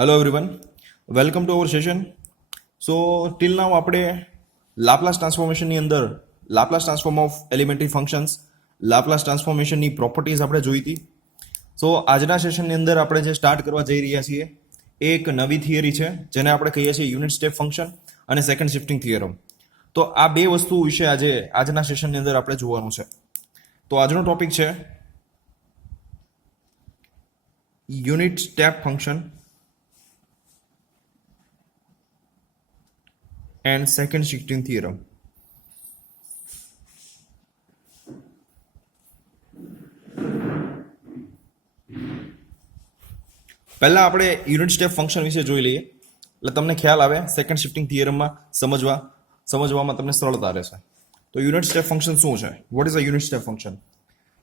Hello everyone, welcome to our session. So till now આપણે Laplace ટ્રાન્સફોર્મેશનની અંદર Laplace transform of elementary functions Laplace ટ્રાન્સફોર્મેશનની properties આપણે જોઈ હતી. સો આજના સેશનની અંદર આપણે જે સ્ટાર્ટ કરવા જઈ રહ્યા છીએ એ એક નવી થિયરી છે જેને આપણે કહીએ છીએ યુનિટ સ્ટેપ ફંક્શન અને સેકન્ડ શિફ્ટિંગ થિયરમ. તો આ બે વસ્તુ વિશે આજના સેશનની અંદર આપણે જોવાનું છે. તો આજનો ટોપિક છે unit step function and second shifting theorem. પહેલા આપણે યુનિટ સ્ટેપ ફંક્શન વિશે જોઈ લઈએ એટલે તમને ખ્યાલ આવે સેકન્ડ શિફ્ટિંગ થિયરમમાં સમજવામાં તમને સરળતા રહેશે. તો યુનિટ સ્ટેપ ફંક્શન શું છે? What is a unit step function?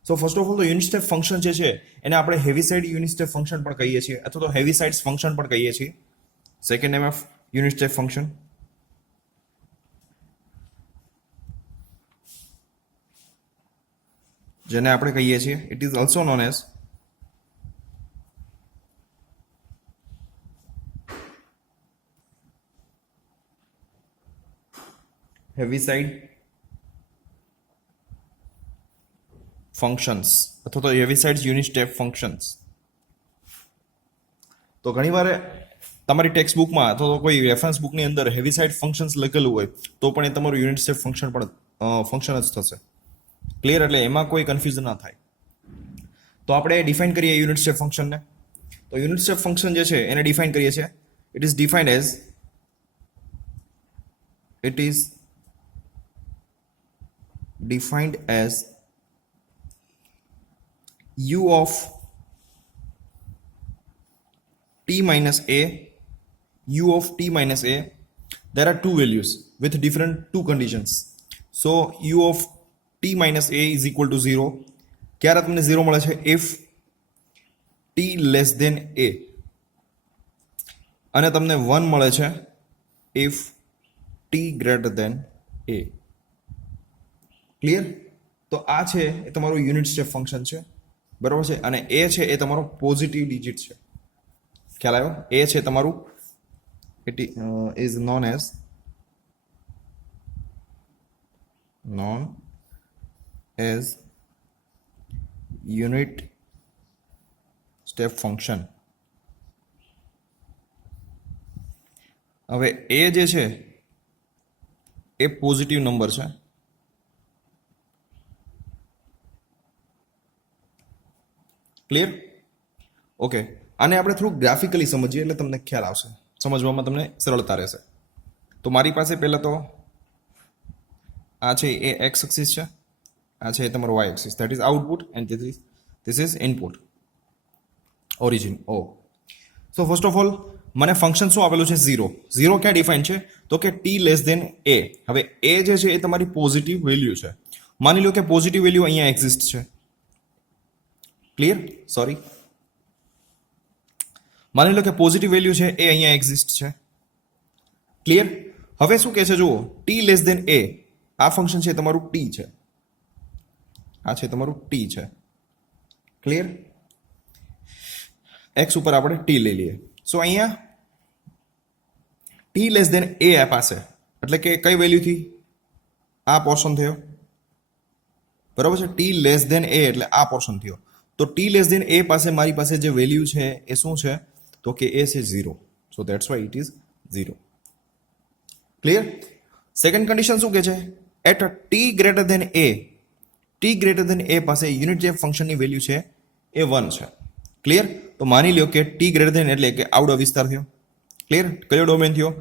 So first of all તો યુનિટ સ્ટેપ ફંક્શન જે છે એને આપણે હેવીસાઇડ યુનિટ સ્ટેપ ફંક્શન પણ કહીએ છીએ અથવા તો હેવીસાઇડ્સ ફંક્શન પણ કહીએ છીએ. Second name of unit step function જેને આપણે કહીએ છીએ it is also known as Heaviside functions અથવા તો હેવીસાઇડ્સ યુનિટ સ્ટેપ ફંક્શન્સ. તો ઘણીવાર તમારી ટેક્સ્ટ બુકમાં અથવા તો કોઈ રેફરન્સ બુકની અંદર હેવીસાઇડ ફંક્શન્સ લખેલું હોય તો પણ એ તમારું યુનિટ સ્ટેપ ફંક્શન જ થશે. ક્લિયર? એટલે એમાં કોઈ કન્ફ્યુઝન ના થાય. તો આપણે ડિફાઇન કરીએ યુનિટ સ્ટેપ ફંક્શનને. તો યુનિટ સ્ટેપ ફંક્શન જે છે એને ડિફાઇન કરીએ છીએ. It is defined as u of t minus a, u of t minus a. There are two values with two conditions. So u of t minus a is equal to 0. ક્યારે તમને 0 મળે છે? if t less than a. અને તમને 1 મળે છે if t greater than a. Clear? તો આ છે એ તમારું યુનિટ સ્ટેપ ફંક્શન છે, બરાબર છે. અને એ છે એ તમારો પોઝિટિવ ડિજિટ છે. ખ્યાલ આવ્યો? એ છે તમારું it is known as unit step function. હવે એ જે છે એ પોઝિટિવ નંબર છે. ક્લિયર? ઓકે. આને આપણે થોડુંક ગ્રાફિકલી સમજીએ એટલે તમને ખ્યાલ આવશે, સમજવામાં તમને સરળતા રહેશે. તો મારી પાસે પહેલા તો આ છે એ એક્સ એક્સિસ છે, આ છે તમારો y axis, that is output and this is input origin O. So first of all મને ફંક્શન શું આપેલું છે? 0. ક્યાં ડિફાઇન છે? તો કે t લેસ દેન a. હવે a જે છે એ તમારી પોઝિટિવ વેલ્યુ છે. માની લો કે પોઝિટિવ વેલ્યુ અહીંયા એક્ઝિસ્ટ છે. ક્લિયર? સોરી, માની લો કે પોઝિટિવ વેલ્યુ છે એ અહીંયા એક્ઝિસ્ટ છે. ક્લિયર? હવે શું કહે છે જુઓ, t લેસ દેન a. આ ફંક્શન છે તમારું t છે, આ છે તમારું t છે. ક્લિયર? x ઉપર આપણે t લઈ લઈએ. સો અહીંયા t લેસ દેન a પાસે એટલે કે કઈ વેલ્યુથી આ પોર્શન થયો? બરાબર છે, t લેસ દેન a એટલે આ પોર્શન થયો. તો t લેસ દેન a પાસે મારી પાસે જે વેલ્યુ છે એ શું છે? તો કે એ છે 0. So that's why it is 0. Clear? Second condition શું કહે છે? At t greater than a પાસે યુનિટ જે ફંક્શનની વેલ્યુ છે એ 1 છે. ક્લિયર? તો માની લ્યો કે t ગ્રેટર દેન એટલે કે આવડો વિસ્તાર થયો. ક્લિયર? કયો ડોમેન થયો?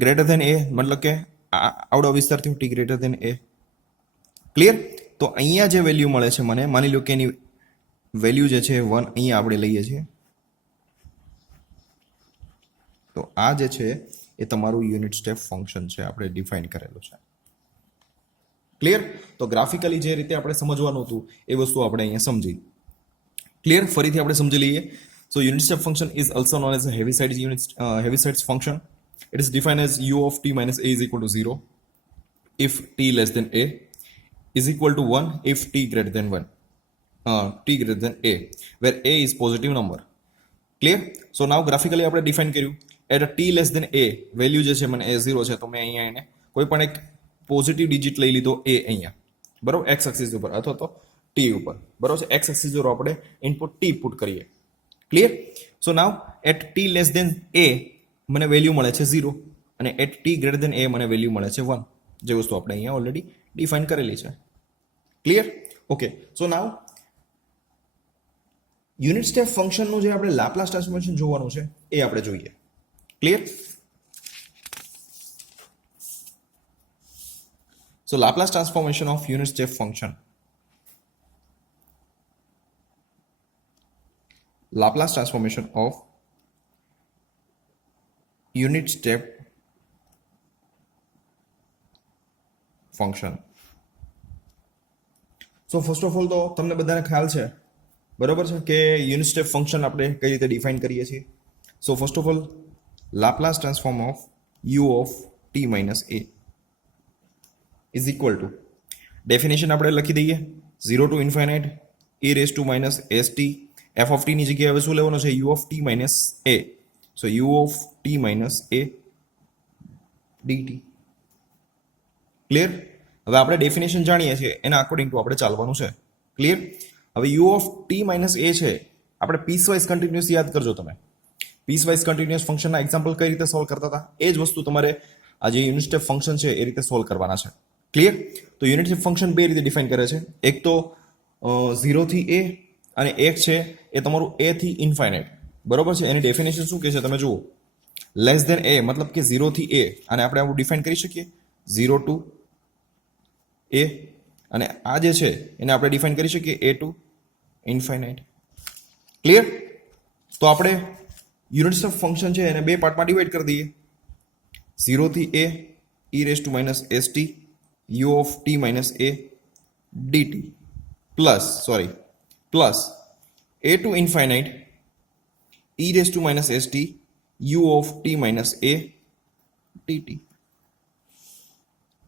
ગ્રેટર દેન a, મતલબ કે આવડો વિસ્તાર થયો t greater than a. Clear? તો અહીંયા જે વેલ્યુ મળે છે મને, માની લો કે એની વેલ્યુ જે છે 1 અહીંયા આપણે લઈએ છીએ. તો આ જે છે એ તમારું યુનિટ સ્ટેપ ફંક્શન છે, આપણે ડિફાઇન કરેલું છે. ક્લિયર? તો ગ્રાફિકલી જે રીતે આપણે સમજવાનું હતું એ વસ્તુ આપણે અહીંયા સમજી. ક્લિયર? ફરીથી આપણે સમજી લઈએ. So unit step function is also known as Heaviside's function. It is defined as u of t minus a is equal to 0 if t less than a is equal to 1 if t greater than 1. T greater than a, where a is positive number. Clear? So now graphically આપણે define કર્યું at t less than a value જે છે મને એ 0 છે, તો મેં અહીંયા એને કોઈ પણ એક પોઝિટિવ ડિજિટ લઈ લીધો એ અહીંયા, બરોબર, એક્સ એક્સિસ ઉપર અથવા તો ટી ઉપર, બરોબર છે. એક્સ એક્સિસ ઉપર આપણે ઇનપુટ ટી પુટ કરીએ. Clear? So now at t less than a મને વેલ્યુ મળે છે 0 અને at t greater than a મને વેલ્યુ મળે છે 1, જે વસ્તુ આપણે અહીંયા ઓલરેડી ડિફાઇન કરેલી છે. ક્લિયર? ઓકે. સો નાવ યુનિટ સ્ટેપ ફંક્શનનું જે આપણે લાપ્લાસ ટ્રાન્સફોર્મેશન જોવાનું છે એ આપણે જોઈએ. Clear? So Laplace transformation of unit step function. Laplace transformation of unit step function. So first of all તો તમને બધાને ખ્યાલ છે, બરોબર છે, કે યુનિટ સ્ટેપ ફંક્શન આપણે કઈ રીતે ડિફાઇન કરીએ છીએ. So first of all Laplace transform of u of t minus a is equal to, definition આપણે લખી દઈએ, 0 to infinite e raise to minus st f of t ની જગ્યાએ હવે શું લેવાનું છે, u of t minus a. So u of t minus a dt. Clear? હવે આપણે ડેફિનેશન જાણીએ છીએ એના અકોર્ડિંગ ટુ આપણે ચાલવાનું છે. ક્લિયર? હવે u of t minus a છે, આપણે પીસવાઇઝ કન્ટિન્યુઅસ યાદ કરજો તમે. પીસવાઇઝ કન્ટિન્યુઅસ ફંક્શનના એક્ઝામ્પલ કઈ રીતે સોલ્વ કરતા હતા એ જ વસ્તુ તમારે આ જે યુનિટ સ્ટેપ ફંક્શન છે એ રીતે સોલ્વ કરવાના છે. ક્લિયર? તો યુનિટ સ્ટેપ ફંક્શન બે રીતે ડિફાઇન કરે છે, એક તો 0 થી a અને એક છે એ તમારું a થી ઇન્ફાઇનાઇટ, બરોબર છે. એની ડેફિનેશન શું કહે છે તમે જુઓ, લેસ દેન a મતલબ કે 0 થી a, અને આપણે આવું ડિફાઇન કરી શકીએ 0 ટુ a, અને આ જે છે એને આપણે ડિફાઇન કરી શકીએ a ટુ ઇન્ફાઇનાઇટ. ક્લિયર? તો આપણે યુનિટ સ્ટેપ ફંક્શન છે એને બે પાર્ટમાં ડિવાઈડ કરી દઈએ, 0 થી a e raise to minus st u of t minus a dt plus a to infinite e raise to minus st u of t minus a dt.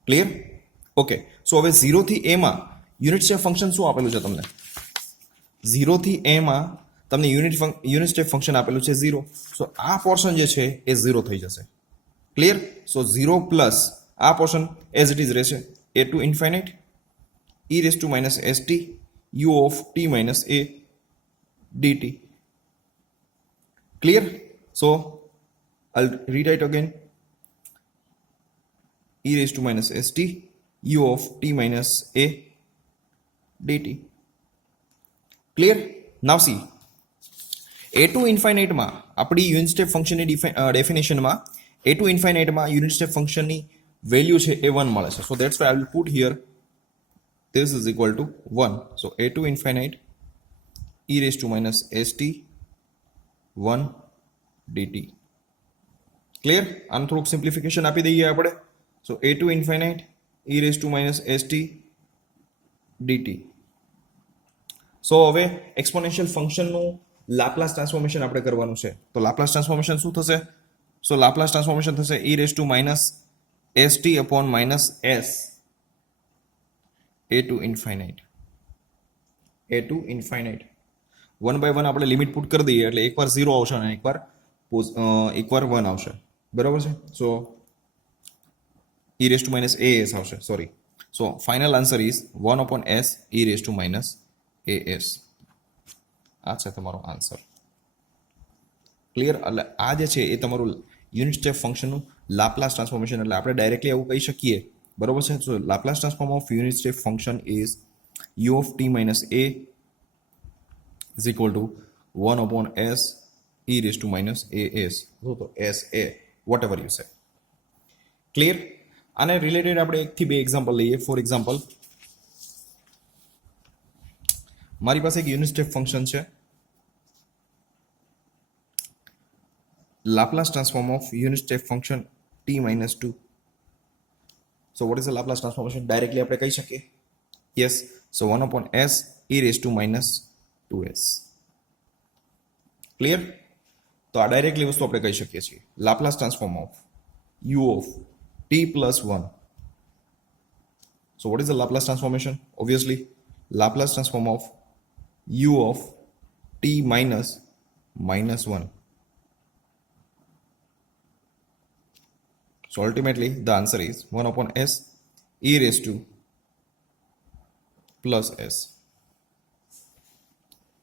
Clear? Okay. So હવે 0 થી a માં unit step function શું આપેલું છે તમને? 0 થી a માં તમને યુનિટ સ્ટેપ ફંક્શન આપેલું છે 0. સો આ પોર્શન જે છે એ 0 થઈ જશે. ક્લિયર? સો 0 પ્લસ આ પોર્શન એઝ ઇટ ઇઝ રહેશે a to infinite e raise to minus st u of t minus a dt. Clear? So I'll rewrite again, e raised to minus st u of t minus a dt. Clear? Now see, a to infinite માં આપણી unit step ફંક્શનની ડેફિનેશનમાં a to infinite માં unit step ફંક્શનની value છે એ 1 મળે છે. So that's why I will put here this is equal to 1. So a to infinite e raised to minus st 1 dt. Clear? આનું થોડુંક સિમ્પ્લિફિકેશન આપી દઈએ આપણે. So a to infinite e raise to minus st dt. So હવે exponential ફંક્શનનું Laplace transformation આપણે કરવાનું છે. તો લાપ્લાસ ટ્રાન્સફોર્મેશન શું થશે? સો લાપ્લાસ ટ્રાન્સફોર્મેશન થશે e raise to minus st upon minus s a to infinite 1 by 1 આપણે લિમિટ પુટ કરી દઈએ એટલે એકવાર 0 આવશે અને એકવાર 1 આવશે, બરાબર છે. So e raise to minus as આવશે, sorry. So final answer is 1 upon s e raise to minus as. આ છે તમારો આન્સર. ક્લિયર? એટલે આ જે છે એ તમારું યુનિટ સ્ટેપ ફંક્શનનું લાપ્લાસ ટ્રાન્સફોર્મેશન, એટલે આપણે ડાયરેક્ટલી આવું કહી શકીએ, બરોબર છે. So Laplace transform of unit step function is u of t minus a is equal to 1 upon s e raised to minus as. So s a whatever you say. Clear? આને related આપણે એકથી બે example લઈએ. For example, મારી પાસે એક unit step function છે, Laplace transform of unit step function t minus 2. So what is the Laplace transformation? Directly આપણે કહી શકીએ, yes. So 1 upon s e raised to minus 2s. Clear? તો આ ડાયરેક્ટલી વસ્તુ આપણે કહી શકીએ છીએ, Laplace transform of u of t plus 1. So what is the Laplace transformation? Obviously, Laplace transform of u of t minus -1. So ultimately the answer is 1 upon s e raised to plus s.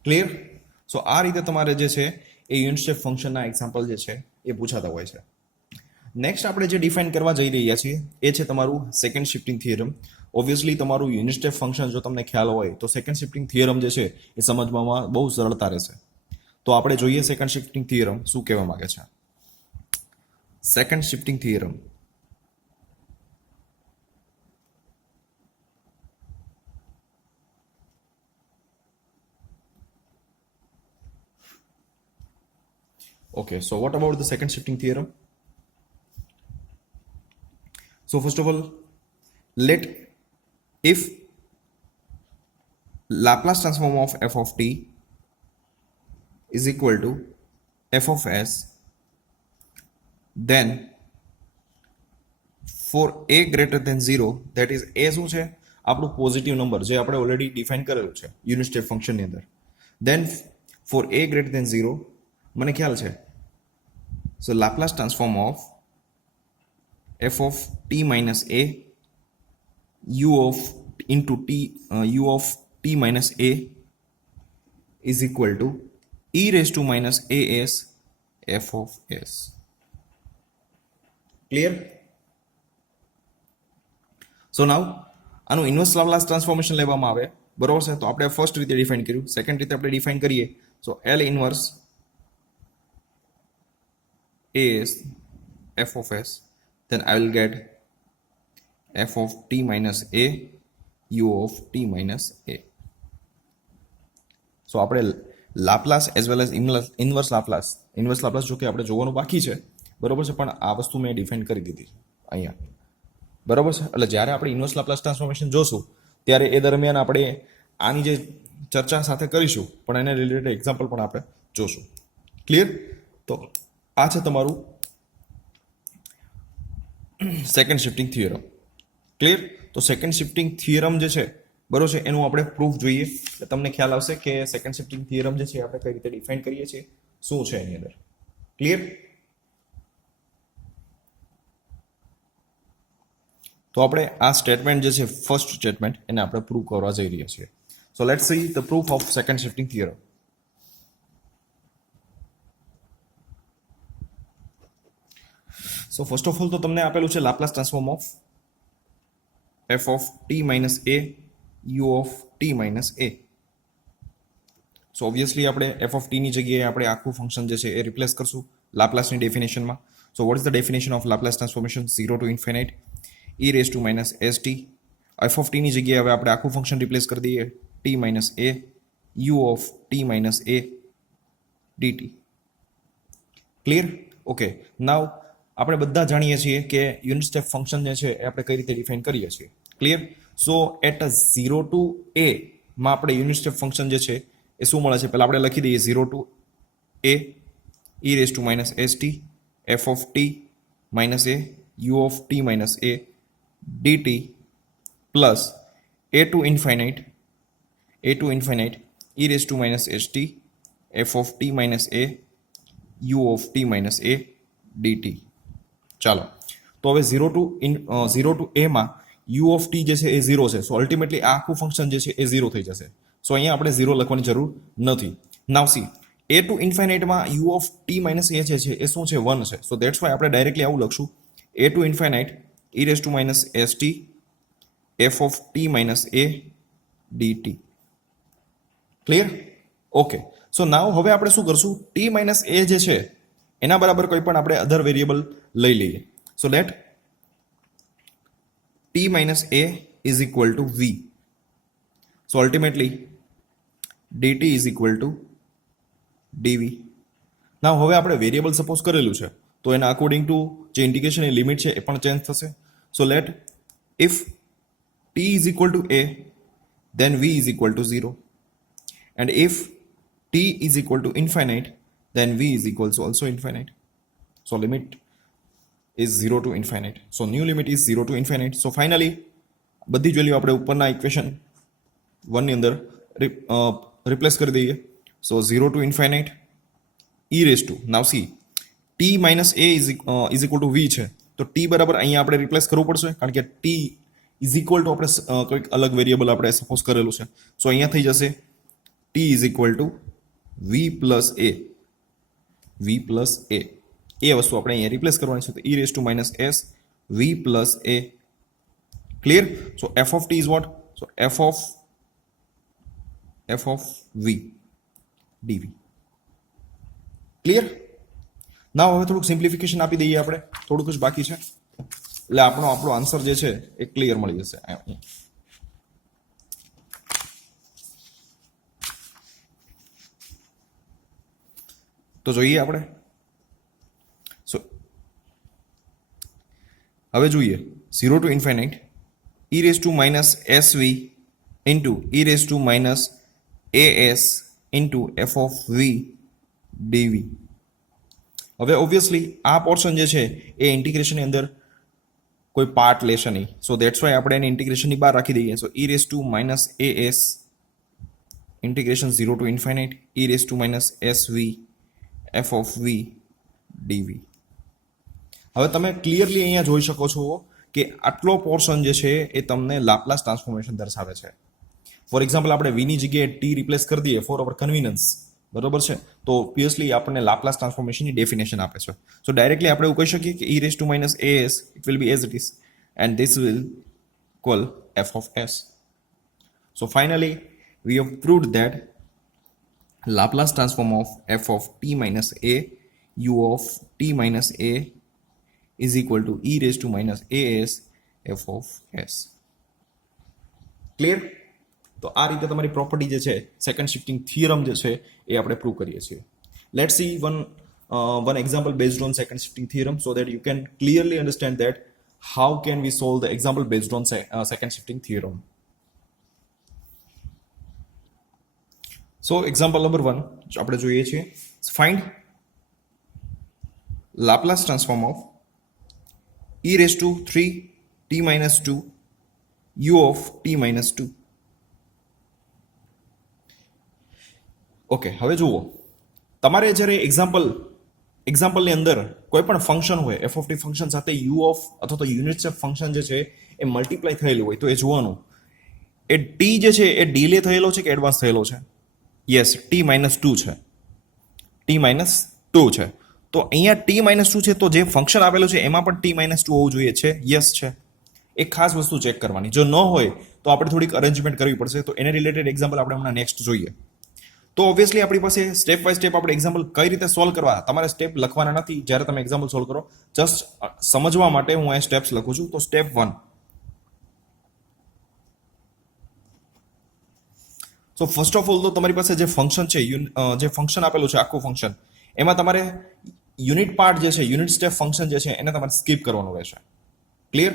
Clear? So આ રીતે તમારે જે છે એ unit step ફંક્શનના example જે છે એ પૂછાતા હોય છે. નેક્સ્ટ આપણે જે ડિફાઇન કરવા જઈ રહ્યા છીએ એ છે તમારું સેકન્ડ શિફ્ટિંગ થિયરમ. ઓબ્વિયસલી તમારું યુનિટ સ્ટેપ ફંક્શન જો તમને ખ્યાલ હોય તો સેકન્ડ શિફ્ટિંગ થિયરમ જે છે એ સમજવામાં બહુ સરળતા રહેશે. તો આપણે જોઈએ સેકન્ડ શિફ્ટિંગ થિયરમ શું કહેવા માંગે છે. Second shifting theorem Okay, so what about the second shifting theorem? So first of all, let if Laplace transform of f of t is equal to f of s, then for a greater than 0, that is a શું છે આપણું positive number જે આપણે already define કરેલું છે unit step ફંક્શનની અંદર. then for a greater than 0 મને ખ્યાલ છે. So Laplace transform of f of t minus a u of into t u of t minus a is equal to e raised to minus as f of s. Clear? So now આનું inverse Laplace transformation લેવામાં આવે બરોબર છે. તો આપણે first રીતે define કર્યું, second રીતે આપણે ડિફાઇન કરીએ. સો L inverse is f of s, then I will get f of t minus a u of t minus a. So આપણે Laplace as well as inverse Laplace જો કે આપણે જોવાનું બાકી છે બરોબર છે, પણ આ વસ્તુ મેં ડિફાઇન કરી દીધી અહીંયા બરોબર છે. એટલે જ્યારે આપણે ઇન્વર્સ લાપ્લાસ ટ્રાન્સફોર્મેશન જોશું ત્યારે એ દરમિયાન આપણે આની જે ચર્ચા સાથે કરીશું પણ એને રિલેટેડ એક્ઝામ્પલ પણ આપણે જોશું. ક્લિયર? તો આ છે તમારું સેકન્ડ શિફ્ટિંગ થિયરમ. ક્લિયર? તો સેકન્ડ શિફ્ટિંગ થિયરમ જે છે બરોબર છે એનું આપણે પ્રૂફ જોઈએ એટલે તમને ખ્યાલ આવશે કે સેકન્ડ શિફ્ટિંગ થિયરમ જે છે આપણે કઈ રીતે ડિફાઇન કરીએ છીએ, શું છે એની અંદર. ક્લિયર? તો આપણે આ સ્ટેટમેન્ટ જે છે ફર્સ્ટ સ્ટેટમેન્ટ એને આપણે પ્રૂવ કરવા જઈ રહ્યા છીએ. So let's see the proof of second shifting theorem. So first of all તો તમને આપેલું છે Laplace transform of f of t minus a u of t minus a. So obviously આપણે f of t ની જગ્યાએ આપણે આખું function જે છે એ રિપ્લેસ કરશું લાપ્લાસની ડેફિનેશનમાં. So what is the definition of Laplace transformation? 0 to infinite e raised to minus st. f of t ની જગ્યાએ હવે આપણે આખું ફંક્શન રિપ્લેસ કરી દઈએ t minus a u of t minus a dt. Clear? Okay, now આપણે બધા જાણીએ છીએ કે યુનિટ સ્ટેપ ફંક્શન જે છે એ આપણે કઈ રીતે ડિફાઇન કરીએ છીએ. Clear? So at 0 to a માં આપણે યુનિટ સ્ટેપ ફંક્શન જે છે એ શું મળે છે પહેલા આપણે લખી દઈએ 0 to a e raised to minus st f of t minus a u of t minus a dt plus a to infinite e raised to minus st f of t minus a u of t minus a dt. ચાલો, તો હવે 0 to a માં u of t જે છે એ 0 છે. સો ultimately આ આખું function જે છે એ 0 થઈ જશે. સો અહીંયા આપણે 0 લખવાની જરૂર નથી. નાવ સી a to infinite માં u of t minus a જે છે એ શું છે? 1 છે. સો દેટ્સ વાય આપણે ડાયરેક્ટલી આવું લખશું a to infinite e raised to minus st f of t minus a dt. Clear? Okay, so now હવે આપણે શું કરશું? t minus a જે છે એના બરાબર કોઈ પણ આપણે અધર વેરિયેબલ લઈ લઈએ. So let t minus a is equal to v. So ultimately dt is equal to dv. Now હવે આપણે વેરિયેબલ સપોઝ કરેલું છે તો એના અકોર્ડિંગ ટુ જે ઇન્ટિગ્રેશનની લિમિટ છે એ પણ ચેન્જ થશે. So let if t is equal to a then v is equal to 0 and if t is equal to infinite then v is equal to also infinite. So limit is 0 to infinite. So new limit is 0 to infinite. So finally બધી જ value આપણે ઉપરના equation 1 ની અંદર replace કરી દઈએ. સો 0 to infinite e raise to now C t minus a is equal two v છે, તો t બરાબર અહીંયા આપણે રિપ્લેસ કરવું પડશે, કારણ કે t ઇઝ ઇક્વલ ટુ આપણે કોઈક અલગ વેરિયેબલ આપણે સપોઝ કરેલું છે. સો અહીંયા થઈ જશે t is equal two v plus a, એ વસ્તુ આપણે અહીંયા રિપ્લેસ કરવાની છે, તો e raise to minus s v plus a. Clear? So f of t is what? So f of v dv. Clear? Now હવે થોડુંક સિમ્પ્લિફિકેશન આપી દઈએ આપણે, થોડુંક જ બાકી છે, એટલે આપણો આન્સર જે છે એ ક્લિયર મળી જશે. તો જોઈએ આપણે. સો હવે જોઈએ 0 to infinite e raised to minus sv into e raised to minus as into f of v dv. હવે ઓબ્વિયસલી આ પોર્શન જે છે એ ઇન્ટિગ્રેશનની અંદર કોઈ પાર્ટ લેશે નહીં, સો દેટ્સ વાય આપણે એને ઇન્ટિગ્રેશનની બહાર રાખી દઈએ. સો e raised to minus as integration 0 to infinite e raised to minus sv f of v dv. હવે તમે ક્લિયરલી અહીંયા જોઈ શકો છો કે આટલો પોર્શન જે છે એ તમને લાપ્લાસ ટ્રાન્સફોર્મેશન દર્શાવે છે. ફોર એક્ઝામ્પલ આપણે v ની જગ્યાએ t રિપ્લેસ કરી દઈએ ફોર અવર કન્વીનન્સ, બરોબર છે, તો ઓબ્વિયસલી આપણને લાપ્લાસ ટ્રાન્સફોર્મેશનની ડેફિનેશન આપે છે. સો ડાયરેક્ટલી આપણે એવું કહી શકીએ કે e raise to minus as it will be as it is and this will equal f of s. So finally we have proved that Laplace transform of f of t minus a u of t minus a is equal to e raised to minus as f of s. Clear? તો આ રીતે તમારી property જે છે second shifting theorem જે છે એ આપણે prove કરીએ છીએ. Let's see one example based on second shifting theorem so that you can clearly understand that how can we solve the example based on second shifting theorem. So example number 1 આપણે જોઈએ છીએ, find Laplace transform of e raised to 3t minus 2 u of t minus 2. Okay, હવે જુઓ, તમારે જ્યારે એક્ઝામ્પલની અંદર કોઈ પણ ફંક્શન હોય એફ ઓફ ટી ફંક્શન સાથે યુ ઓફ અથવા તો યુનિટ સ્ટેપ ફંક્શન જે છે એ મલ્ટીપ્લાય થયેલું હોય, તો એ જોવાનું એ ટી જે છે એ ડીલે થયેલો છે કે એડવાન્સ થયેલો છે. યસ, ટી માઇનસ 2 છે, ટી માઇનસ 2 છે. તો અહીંયા ટી માઇનસ 2 છે, તો જે ફંક્શન આપેલું છે એમાં પણ ટી માઇનસ 2 હોવું જોઈએ છે. યસ છે. એક ખાસ વસ્તુ ચેક કરવાની, જો ન હોય તો આપણે થોડીક અરેન્જમેન્ટ કરવી પડશે. તો એને રિલેટેડ એક્ઝામ્પલ આપણે હમણાં નેક્સ્ટ જોઈએ. તો ઓબ્વિયસલી આપણી પાસે સ્ટેપ બાય સ્ટેપ આપણે એક્ઝામ્પલ કઈ રીતે સોલ્વ કરવા, તમારે સ્ટેપ લખવાના નથી જ્યારે તમે એક્ઝામ્પલ સોલ્વ કરો, જસ્ટ સમજવા માટે હું આ સ્ટેપ્સ લખું છું. તો step 1. So first of all તો તમારી પાસે જે ફંક્શન છે, જે ફંક્શન આપેલું છે આખું ફંક્શન, એમાં તમારે યુનિટ પાર્ટ જે છે, યુનિટ સ્ટેપ ફંક્શન જે છે એને તમારે સ્કીપ કરવાનું રહેશે. ક્લિયર?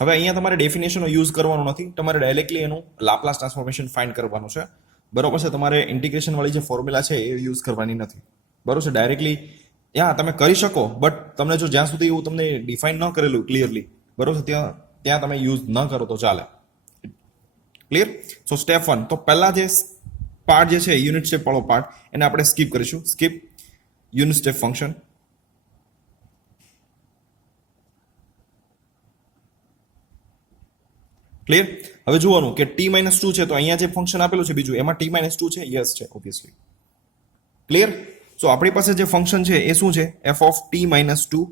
હવે અહીંયા તમારે ડેફિનેશનનો યુઝ કરવાનો નથી, તમારે ડાયરેક્ટલી એનું લાપ્લાસ ટ્રાન્સફોર્મેશન ફાઇન્ડ કરવાનું છે. બરોબર છે? તમારે ઇન્ટિગ્રેશન વાળી જે ફોર્મ્યુલા છે એ યુઝ કરવાની નથી. બરોબર છે? ડાયરેક્ટલી તમે કરી શકો, બટ તમને જો જ્યાં સુધી એવું તમને ડિફાઇન ન કરેલું ક્લિયરલી, બરોબર છે, ત્યાં તમે યુઝ ન કરો તો ચાલે. ક્લિયર? સો સ્ટેપ 1, તો પહેલા જે પાર્ટ જે છે યુનિટ સ્ટેપ વાળો પાર્ટ એને આપણે સ્કીપ કરીશું. Skip unit step function. Clear? હવે જોવાનું કે t માઇનસ 2 છે, તો અહીંયા જે ફંક્શન આપેલું છે બીજું, એમાં t માઇનસ 2 છે. યસ છે, ઓબ્વિયસલી. ક્લિયર? સો આપણી પાસે જે ફંક્શન છે એ શું છે? f of t minus 2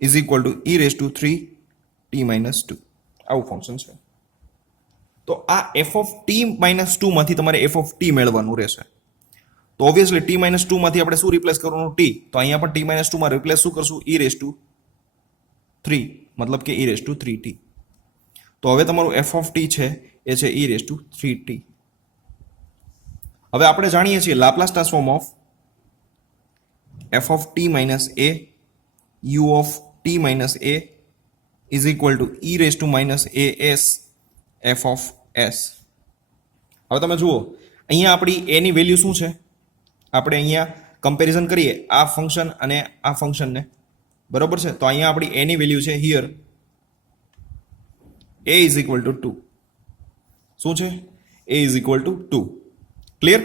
is equal to e raised to 3t minus 2. આવું ફંક્શન છે. તો આ f of t minus 2 માંથી તમારે f of t મેળવવાનું રહેશે. તો ઓબ્વિયસલી t minus 2 માંથી આપણે શું રિપ્લેસ કરવાનું? t. તો અહીંયા પણ t minus 2 માં રિપ્લેસ શું કરશું? e raised to 3, મતલબ કે e raised to 3t. તો હવે તમારું f of t છે એ છે e raised to 3t. હવે આપણે જાણીએ છીએ Laplace transform of f of t minus a u of t minus a is equal to e raised to minus as f of s. હવે તમે જુઓ અહીંયા આપણી a ની વેલ્યુ શું છે? આપણે અહીંયા કમ્પેરિઝન કરીએ આ ફંક્શન અને આ ફંક્શનને, બરોબર છે? તો અહીંયા આપણી a ની વેલ્યુ છે here a is equal to 2. શું છે? a is equal to 2. Clear?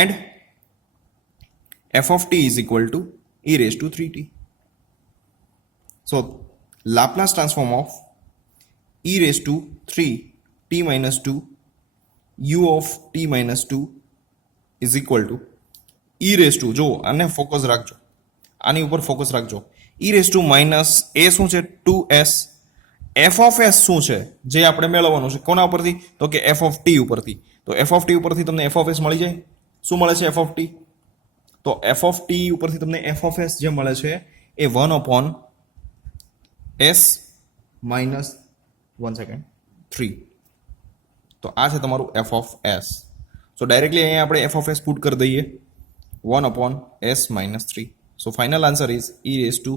And f of t is equal to e raised to 3t. So Laplace transform of e raised to 3t minus 2 u of t minus 2 is equal to e raised to, જો આને focus રાખજો, આની ઉપર focus રાખજો, e raised to minus a શું છે 2s, f of s શું છે જે આપણે મેળવવાનું છે કોના ઉપરથી, તો કે f of t ઉપરથી. તો f of t ઉપરથી તમને f of s મળી જાય. શું મળે છે f of t? તો f of t ઉપરથી તમને f of s જે મળે છે એ 1 upon s minus 1 second 3. તો આ છે તમારું f of s. So directly અહીંયા આપણે f of s પુટ કરી દઈએ 1 upon s minus 3. So final answer is e raised to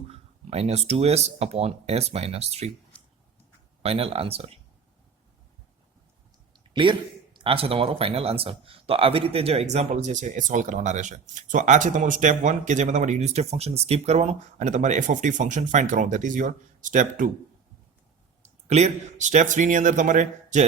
minus 2s upon s minus 3. Final answer. Clear? આ છે તમારો ફાઇનલ આન્સર. તો આવી રીતે જે એક્ઝામ્પલ જે છે એ સોલ્વ કરવાના રહેશે. સો આ છે તમારું સ્ટેપ 1 કે જેમાં તમારે યુનિટ સ્ટેપ ફંક્શન સ્કીપ કરવાનું અને તમારે f of t function find કરવાનું. That is your step 2. Clear? Step 3 ની અંદર તમારે જે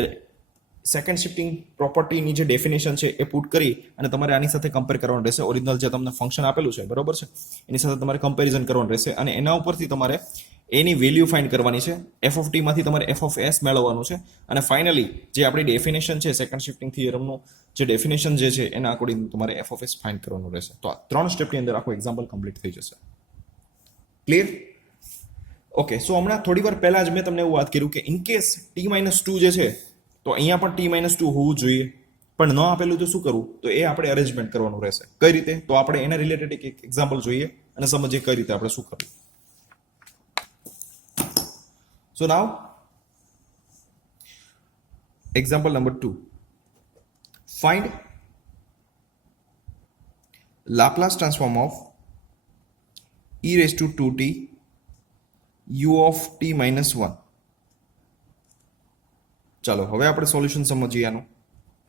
સેકન્ડ શિફ્ટિંગ પ્રોપર્ટીની જે ડેફિનેશન છે એ પુટ કરી અને તમારે આની સાથે કમ્પેર કરવાનું રહેશે. ઓરિજિનલ જે તમને ફંક્શન આપેલું છે બરોબર છે એની સાથે તમારે કમ્પેરિઝન કરવાનું રહેશે અને એના ઉપરથી તમારે એની વેલ્યુ ફાઇન્ડ કરવાની છે. f of t માંથી તમારે f of s મેળવવાનું છે અને ફાઇનલી જે આપણી ડેફિનેશન છે સેકન્ડ શિફ્ટિંગ થિયરમનું જે ડેફિનેશન જે છે એના અકોર્ડિંગ તમારે f of s ફાઇન્ડ કરવાનું રહેશે. તો આ 3 સ્ટેપની અંદર આખું એક્ઝામ્પલ કમ્પ્લીટ થઈ જશે. ક્લિયર? ઓકે, સો હમણાં થોડી વાર પહેલા જ મેં તમને એવું વાત કર્યું કે ઇન કેસ t-2 જે છે તો અહીંયા પણ t-2 હોવું જોઈએ પણ ન આપેલું તો શું કરવું, તો એ આપણે અરેન્જમેન્ટ કરવાનું રહેશે. કઈ રીતે, તો આપણે એના રિલેટેડ એક એક્ઝામ્પલ જોઈએ અને સમજીએ કઈ રીતે આપણે શું કરવું. So now example number 2, find Laplace transform of e raised to 2t u of t minus 1. ચાલો હવે આપણે સોલ્યુશન સમજીએ આનું.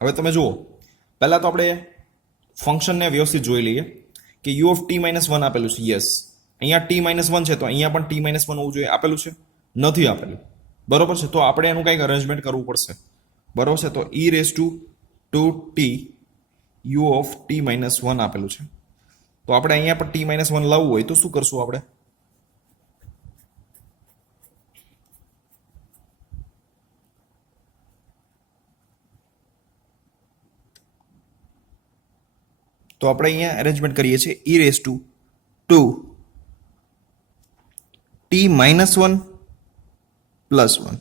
હવે તમે જુઓ પહેલા તો આપણે ફંક્શનને વ્યવસ્થિત જોઈ લઈએ કે u of t minus 1 આપેલું છે. યસ, અહીંયા t minus 1 છે તો અહીંયા પણ t minus 1 હોવું જોઈએ. આપેલું છે? નથી આપેલું. બરોબર છે, તો આપણે એનું કંઈક અરેન્જમેન્ટ કરવું પડશે. બરોબર છે, તો e raised to 2t u of t minus 1 આપેલું છે. તો આપણે અહીંયા પણ t minus 1 લાવવું હોય તો શું કરશું આપણે? તો આપણે અહીંયા અરેન્જમેન્ટ કરીએ છીએ e raised to 2t minus 1 plus 1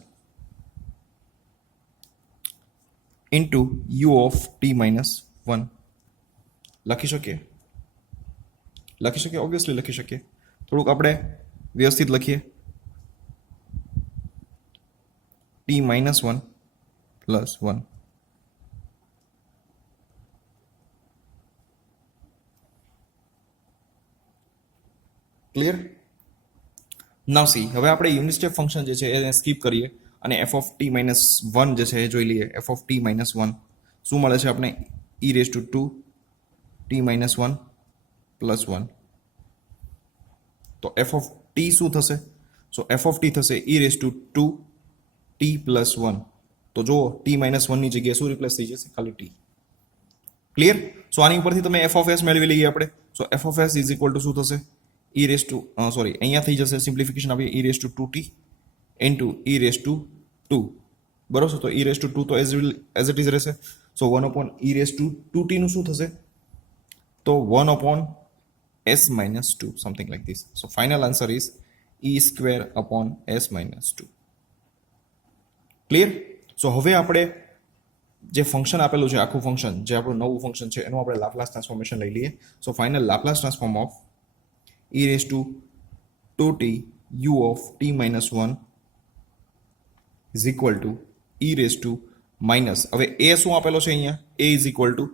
into u of t minus 1. લખી શકીએ? ઓબ્વિયસલી લખી શકીએ. થોડુંક આપણે વ્યવસ્થિત લખીએ. t minus 1 plus 1. ક્લિયર? નાઉ સી, હવે આપણે યુનિટ સ્ટેપ ફંક્શન જે છે એને સ્કીપ કરીએ અને f of t minus 1 જે છે એ જોઈ લઈએ. f of t minus 1 શું મળે છે આપણે? e raised to 2 t minus 1 plus 1. તો f of t શું થશે? સો f of t થશે e raised to 2 t plus 1. તો જો t minus 1 ની જગ્યાએ શું રિપ્લેસ થઈ જશે? ખાલી t. ક્લિયર? સો આની ઉપરથી તમે f of s મેળવી લઈએ આપણે. સો f of s is equal to શું થશે? e raised to અહીંયા થઈ જશે સિમ્પ્લિફિકેશન આપીએ e raised to 2t into e raised to 2. બરોબર છે, તો e raised to 2 તો એઝ ઇટ ઇઝ રહેશે. સો 1 upon e raised to 2t નું શું થશે? તો 1 upon s minus 2, something like this. So final answer is e square upon s minus 2. Clear? સો હવે આપણે જે ફંક્શન આપેલું છે આખું ફંક્શન જે આપણું નવું ફંક્શન છે એનું આપણે લાપ્લાસ ટ્રાન્સફોર્મેશન લઈ લઈએ. So final Laplace transform of e raised to 2t u of t minus 1 is equal to e raised to minus, હવે a શું આપેલો છે અહીંયા? a is equal to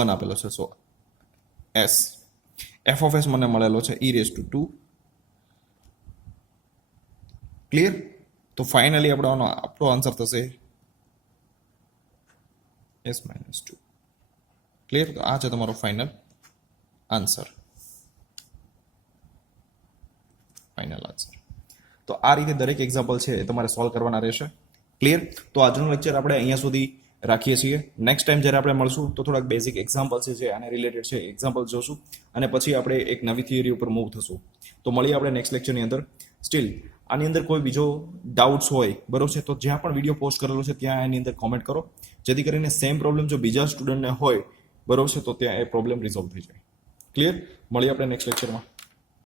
1 આપેલો છે. સો s f of s મને મળેલો છે e raised to 2. ક્લિયર? તો ફાઇનલી આપણો આન્સર થશે s minus 2. ક્લિયર? તો આ છે તમારો ફાઇનલ આન્સર. તો આ રીતે દરેક એક્ઝામ્પલ છે એ તમારે સોલ્વ કરવાના રહેશે. ક્લિયર? તો આજનો લેક્ચર આપણે અહીંયા સુધી રાખીએ છીએ. નેક્સ્ટ ટાઈમ જ્યારે આપણે મળશું તો થોડાક બેઝિક એક્ઝામ્પલ છે જે આને રિલેટેડ છે એક્ઝામ્પલ જોશું અને પછી આપણે એક નવી થિયરી ઉપર મૂવ થશું. તો મળીએ આપણે નેક્સ્ટ લેક્ચરની અંદર. સ્ટીલ આની અંદર કોઈ બીજો ડાઉટ્સ હોય બરોબર છે તો જ્યાં પણ વિડીયો પોસ્ટ કરેલો છે ત્યાં એની અંદર કોમેન્ટ કરો, જેથી કરીને સેમ પ્રોબ્લેમ જો બીજા સ્ટુડન્ટને હોય બરોબર છે તો ત્યાં એ પ્રોબ્લેમ રિઝોલ્વ થઈ જાય. ક્લિયર? મળીએ આપણે નેક્સ્ટ લેક્ચરમાં.